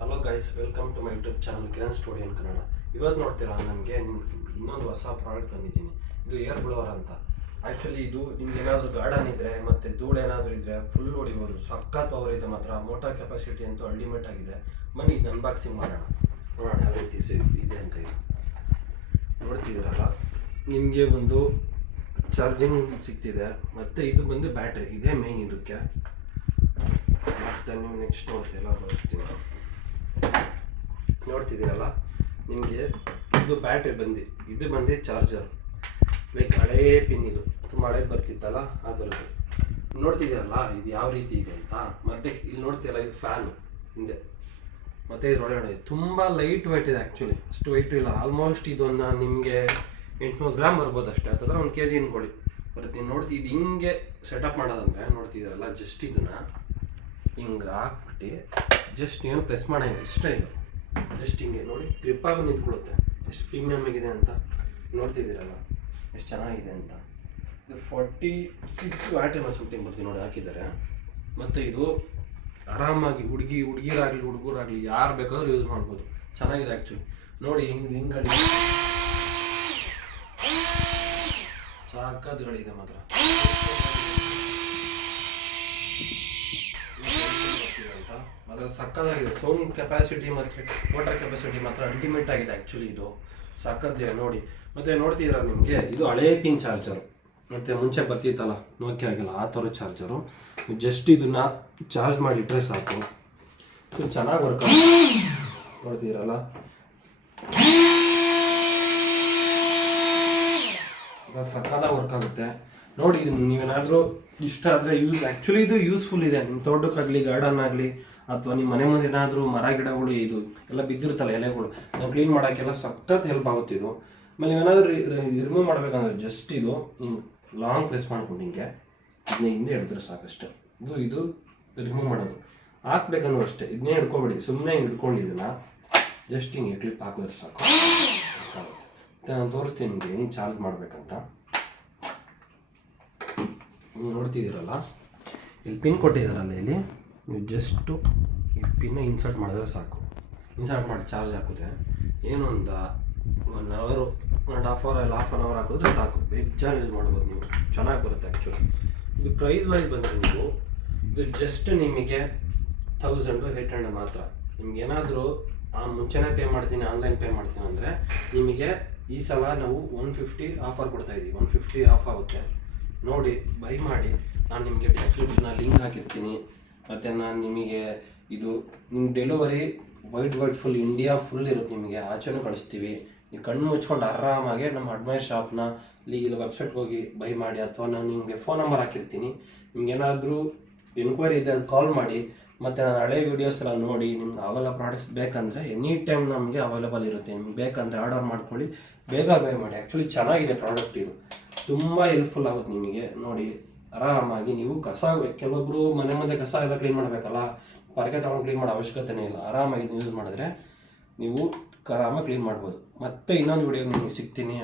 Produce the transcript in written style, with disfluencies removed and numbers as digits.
Hello guys, welcome to my YouTube channel Kiran studio in Kannada. ಇವತ್ತು ನೋಡ್ತೀರಾ, ನನಗೆ ಇನ್ನೊಂದು ಹೊಸ ಪ್ರಾಡಕ್ಟ್ ತಂದಿದ್ದೀನಿ. ಇದು ಏರ್ ಬ್ಲೋವರ್ ಅಂತ. ಆ್ಯಕ್ಚುಲಿ ಇದು ನಿಮ್ಗೆ ಏನಾದರೂ ಗಾರ್ಡನ್ ಇದ್ದರೆ ಮತ್ತು ಧೂಳು ಏನಾದರೂ ಇದ್ದರೆ ಫುಲ್ ಹೊಡಿಬೋದು. ಸಖತ್ ಪವರ್ ಇದೆ ಮಾತ್ರ. ಮೋಟಾರ್ ಕೆಪಾಸಿಟಿ ಅಂತೂ ಅಲ್ಟಿಮೇಟ್ ಆಗಿದೆ. ಬನ್ನಿ ಇದು ಅನ್ಬಾಕ್ಸಿಂಗ್ ಮಾಡೋಣ, ನೋಡೋಣ ಯಾವ ರೀತಿ ಇದೆ ಅಂತ. ಇದು ನೋಡ್ತಿದ್ದೀರಲ್ಲ, ನಿಮಗೆ ಒಂದು ಚಾರ್ಜಿಂಗ್ ಸಿಗ್ತಿದೆ ಮತ್ತು ಇದು ಬಂದು ಬ್ಯಾಟ್ರಿ. ಇದೇ ಮೇಯ್ನ್ ಇದಕ್ಕೆ. ಮತ್ತು ನೀವು ನೆಕ್ಸ್ಟ್ ನೋಡ್ತೀರಲ್ಲ, ತೋರಿಸ್ತೀನಿ. ನೋಡ್ತಿದ್ದೀರಲ್ಲ, ನಿಮಗೆ ಇದು ಬ್ಯಾಟ್ರಿ ಇದು ಬಂದು ಚಾರ್ಜರ್. ಲೈಕ್ ಹಳೇ ಪಿನ್, ಇದು ತುಂಬ ಹಳೇದು ಬರ್ತಿತ್ತಲ್ಲ ಅದರದ್ದು. ನೋಡ್ತಿದ್ದೀರಲ್ಲ ಇದು ಯಾವ ರೀತಿ ಇದೆ ಅಂತ. ಮತ್ತು ಇಲ್ಲಿ ನೋಡ್ತೀರಲ್ಲ, ಇದು ಫ್ಯಾನು ಹಿಂದೆ. ಮತ್ತು ಇದು ನೋಡಿ ತುಂಬ ಲೈಟ್ ವೆಯ್ಟ್ ಇದೆ. ಆ್ಯಕ್ಚುಲಿ ಅಷ್ಟು ವೆಯ್ಟ್ ಇಲ್ಲ. ಆಲ್ಮೋಸ್ಟ್ ಇದೊಂದು ನಿಮಗೆ 800 ಗ್ರಾಮ್ ಬರ್ಬೋದು ಅಷ್ಟೇ. ಅಥವಾ 1 kg ಅನ್ಕೊಳ್ಳಿ ಬರುತ್ತೆ. ಇದು ಹಿಂಗೆ ಸೆಟಪ್ ಮಾಡೋದಂದರೆ ನೋಡ್ತಿದ್ದೀರಲ್ಲ, ಜಸ್ಟ್ ಇದನ್ನು ಹಿಂಗೆ ಹಾಕ್ಬಿಟ್ಟು ಜಸ್ಟ್ ಏನು ಪ್ರೆಸ್ ಮಾಡೋಂಗಿಲ್ಲ, ಇಷ್ಟೇ. ಇದು ಜಸ್ಟ್ ಹಿಂಗೆ ನೋಡಿ, ಗ್ರಿಪ್ಪಾಗಿ ನಿಂತ್ಕೊಳ್ಳುತ್ತೆ. ಎಷ್ಟು ಪ್ರೀಮಿಯಮ್ ಆಗಿದೆ ಅಂತ ನೋಡ್ತಿದ್ದೀರಲ್ಲ, ಎಷ್ಟು ಚೆನ್ನಾಗಿದೆ ಅಂತ. ಇದು 46 ವ್ಯಾಟ್ ಏನೋ ಸಮಥಿಂಗ್ ಬರ್ತೀವಿ ನೋಡಿ ಹಾಕಿದ್ದಾರೆ. ಮತ್ತು ಇದು ಆರಾಮಾಗಿ ಹುಡುಗಿರಾಗಲಿ ಹುಡುಗರಾಗಲಿ ಯಾರು ಬೇಕಾದ್ರೂ ಯೂಸ್ ಮಾಡ್ಬೋದು. ಚೆನ್ನಾಗಿದೆ ಆ್ಯಕ್ಚುಲಿ. ನೋಡಿ ಹಿಂಗಡಿ ಸಾಕತ್ಗಳಿದೆ ಮಾತ್ರ. ಅದರ ಸಕ್ಕತ್ತಾಗಿದೆ. ಸೌಂಡ್ ಕೆಪಾಸಿಟಿ ಮತ್ತು ಮೋಟರ್ ಕೆಪಾಸಿಟಿ ಮಾತ್ರ ಅಲ್ಟಿಮೇಟ್ ಆಗಿದೆ ಆ್ಯಕ್ಚುಲಿ. ಇದು ಸಕ್ಕತ್ತಿದೆ ನೋಡಿ. ಮತ್ತು ನೋಡ್ತಿದ್ದೀರ, ನಿಮಗೆ ಇದು ಹಳೇ ಪಿನ್ ಚಾರ್ಜರು. ಮತ್ತು ಮುಂಚೆ ಬರ್ತಿತ್ತಲ್ಲ ನೋಕಿ ಆಗಿಲ್ಲ ಆ ಥರ ಚಾರ್ಜರು. ಜಸ್ಟ್ ಇದನ್ನು ಚಾರ್ಜ್ ಮಾಡಿಟ್ರೆ ಸಾಕು. ಇದು ಚೆನ್ನಾಗಿ ವರ್ಕ್ ಆಗುತ್ತೆ. ನೋಡ್ತಿದ್ದೀರಲ್ಲ, ಸಕ್ಕತ್ತಾಗಿ ವರ್ಕ್ ಆಗುತ್ತೆ ನೋಡಿ. ಇದು ನೀವೇನಾದರೂ ಇಷ್ಟ ಆದರೆ ಆ್ಯಕ್ಚುಲಿ ಇದು ಯೂಸ್ಫುಲ್ ಇದೆ. ನಿಮ್ಮ ತೋಟಕ್ಕಾಗಲಿ ಗಾರ್ಡನ್ ಆಗಲಿ ಅಥವಾ ನಿಮ್ಮ ಮನೆ ಮುಂದೆ ಏನಾದರೂ ಮರ ಗಿಡಗಳು ಇದು ಎಲ್ಲ ಬಿದ್ದಿರುತ್ತಲ್ಲ ಎಲೆಗಳು, ನಾವು ಕ್ಲೀನ್ ಮಾಡೋಕ್ಕೆಲ್ಲ ಸಖತ್ ಹೆಲ್ಪ್ ಆಗುತ್ತೆ ಇದು. ಆಮೇಲೆ ನೀವೇನಾದರೂ ರಿಮೂವ್ ಮಾಡಬೇಕಂದ್ರೆ ಜಸ್ಟ್ ಇದು ಹಿಂಗೆ ಲಾಂಗ್ ಪ್ರೆಸ್ ಮಾಡ್ಕೊಂಡು ಹಿಂಗೆ ಇದನ್ನ ಹಿಂದೆ ಹಿಡಿದ್ರೆ ಸಾಕಷ್ಟೆ. ಇದು ರಿಮೂವ್ ಮಾಡೋದು. ಹಾಕ್ಬೇಕಂದ್ರೂ ಅಷ್ಟೇ, ಇದನ್ನೇ ಹಿಡ್ಕೊಬೇಡಿ. ಸುಮ್ಮನೆ ಹಿಂಗೆ ಹಿಡ್ಕೊಂಡು ಇದನ್ನು ಜಸ್ಟ್ ಹಿಂಗೆ ಕ್ಲಿಪ್ ಹಾಕಿದ್ರೆ ಸಾಕು. ಮತ್ತು ನಾನು ತೋರಿಸ್ತೀನಿ ನಿಮಗೆ ಹೆಂಗೆ ಚಾರ್ಜ್ ಮಾಡಬೇಕಂತ. ನೀವು ನೋಡ್ತಿದ್ದೀರಲ್ಲ, ಇಲ್ಲಿ ಪಿನ್ ಕೊಟ್ಟಿದ್ದಾರಲ್ಲ, ಇಲ್ಲಿ ನೀವು ಜಸ್ಟು ಈ ಪಿನ್ನ ಇನ್ಸರ್ಟ್ ಮಾಡಿದ್ರೆ ಸಾಕು. ಇನ್ಸರ್ಟ್ ಮಾಡಿ ಚಾರ್ಜ್ ಹಾಕಿದ್ರೆ ಏನೊಂದು 1 hour 1.5 hour ಇಲ್ಲ 1/2 hour ಹಾಕಿದ್ರೆ ಸಾಕು. ಬೇಜಾರು ಯೂಸ್ ಮಾಡ್ಬೋದು ನೀವು. ಚೆನ್ನಾಗಿ ಬರುತ್ತೆ ಆ್ಯಕ್ಚುಲಿ. ಇದು ಪ್ರೈಸ್ ವೈಸ್ ಬಂದರೆ ನೀವು ಇದು ಜಸ್ಟ್ ನಿಮಗೆ 1800 ಮಾತ್ರ. ನಿಮ್ಗೇನಾದರೂ ಮುಂಚೆನೇ ಪೇ ಮಾಡ್ತೀನಿ, ಆನ್ಲೈನ್ ಪೇ ಮಾಡ್ತೀನಿ ಅಂದರೆ ನಿಮಗೆ ಈ ಸಲ ನಾವು 150 ಆಫರ್ ಕೊಡ್ತಾಯಿದ್ದೀವಿ. 150 ಆಫ್ ಆಗುತ್ತೆ ನೋಡಿ, ಬೈ ಮಾಡಿ. ನಾನು ನಿಮಗೆ ಡಿಸ್ಕ್ರಿಪ್ಷನಲ್ಲಿ ಲಿಂಕ್ ಹಾಕಿರ್ತೀನಿ. ಮತ್ತು ನಾನು ನಿಮಗೆ ಇದು ನಿಮ್ಮ delivery wide full India full ಇರುತ್ತೆ. ನಿಮಗೆ ಆಚೆನೂ ಕಳಿಸ್ತೀವಿ. ನೀವು ಕಣ್ಣು ಮುಚ್ಕೊಂಡು ಆರಾಮಾಗೆ ನಮ್ಮ ಅಡ್ಮೈರ್ ಶಾಪ್ನ ಇಲ್ಲಿ ವೆಬ್ಸೈಟ್ಗೆ ಹೋಗಿ ಬೈ ಮಾಡಿ. ಅಥವಾ ನಾನು ನಿಮಗೆ ಫೋನ್ ನಂಬರ್ ಹಾಕಿರ್ತೀನಿ. ನಿಮ್ಗೇನಾದರೂ ಎನ್ಕ್ವೈರಿ ಇದೆ ಅದು ಕಾಲ್ ಮಾಡಿ. ಮತ್ತು ನಾನು ಹಳೆ ವೀಡಿಯೋಸ್ ಎಲ್ಲ ನೋಡಿ. ನಿಮ್ಗೆ ಅವೆಲ್ಲ ಪ್ರಾಡಕ್ಟ್ಸ್ ಬೇಕಂದರೆ ಎನಿ ಟೈಮ್ ನಮಗೆ ಅವೈಲೇಬಲ್ ಇರುತ್ತೆ. ನಿಮ್ಗೆ ಬೇಕಂದರೆ ಆರ್ಡರ್ ಮಾಡ್ಕೊಳ್ಳಿ, ಬೇಗ ಬೈ ಮಾಡಿ. ಆ್ಯಕ್ಚುಲಿ ಚೆನ್ನಾಗಿದೆ ಪ್ರಾಡಕ್ಟ್. ಇದು ತುಂಬ ಹೆಲ್ಪ್ಫುಲ್ ಆಗುತ್ತೆ ನಿಮಗೆ. ನೋಡಿ ಆರಾಮಾಗಿ ನೀವು ಕೆಲವೊಬ್ಬರು ಮನೆ ಮುಂದೆ ಕಸ ಎಲ್ಲ ಕ್ಲೀನ್ ಮಾಡಬೇಕಲ್ಲ, ಪರಕೆ ತೊಗೊಂಡು ಕ್ಲೀನ್ ಮಾಡೋ ಅವಶ್ಯಕತೆನೇ ಇಲ್ಲ. ಆರಾಮಾಗಿ ಯೂಸ್ ಮಾಡಿದ್ರೆ ನೀವು ಆರಾಮಾಗಿ ಕ್ಲೀನ್ ಮಾಡ್ಬೋದು. ಮತ್ತೆ ಇನ್ನೊಂದು ವಿಡಿಯೋ ನಿಮಗೆ ಸಿಗ್ತೀನಿ.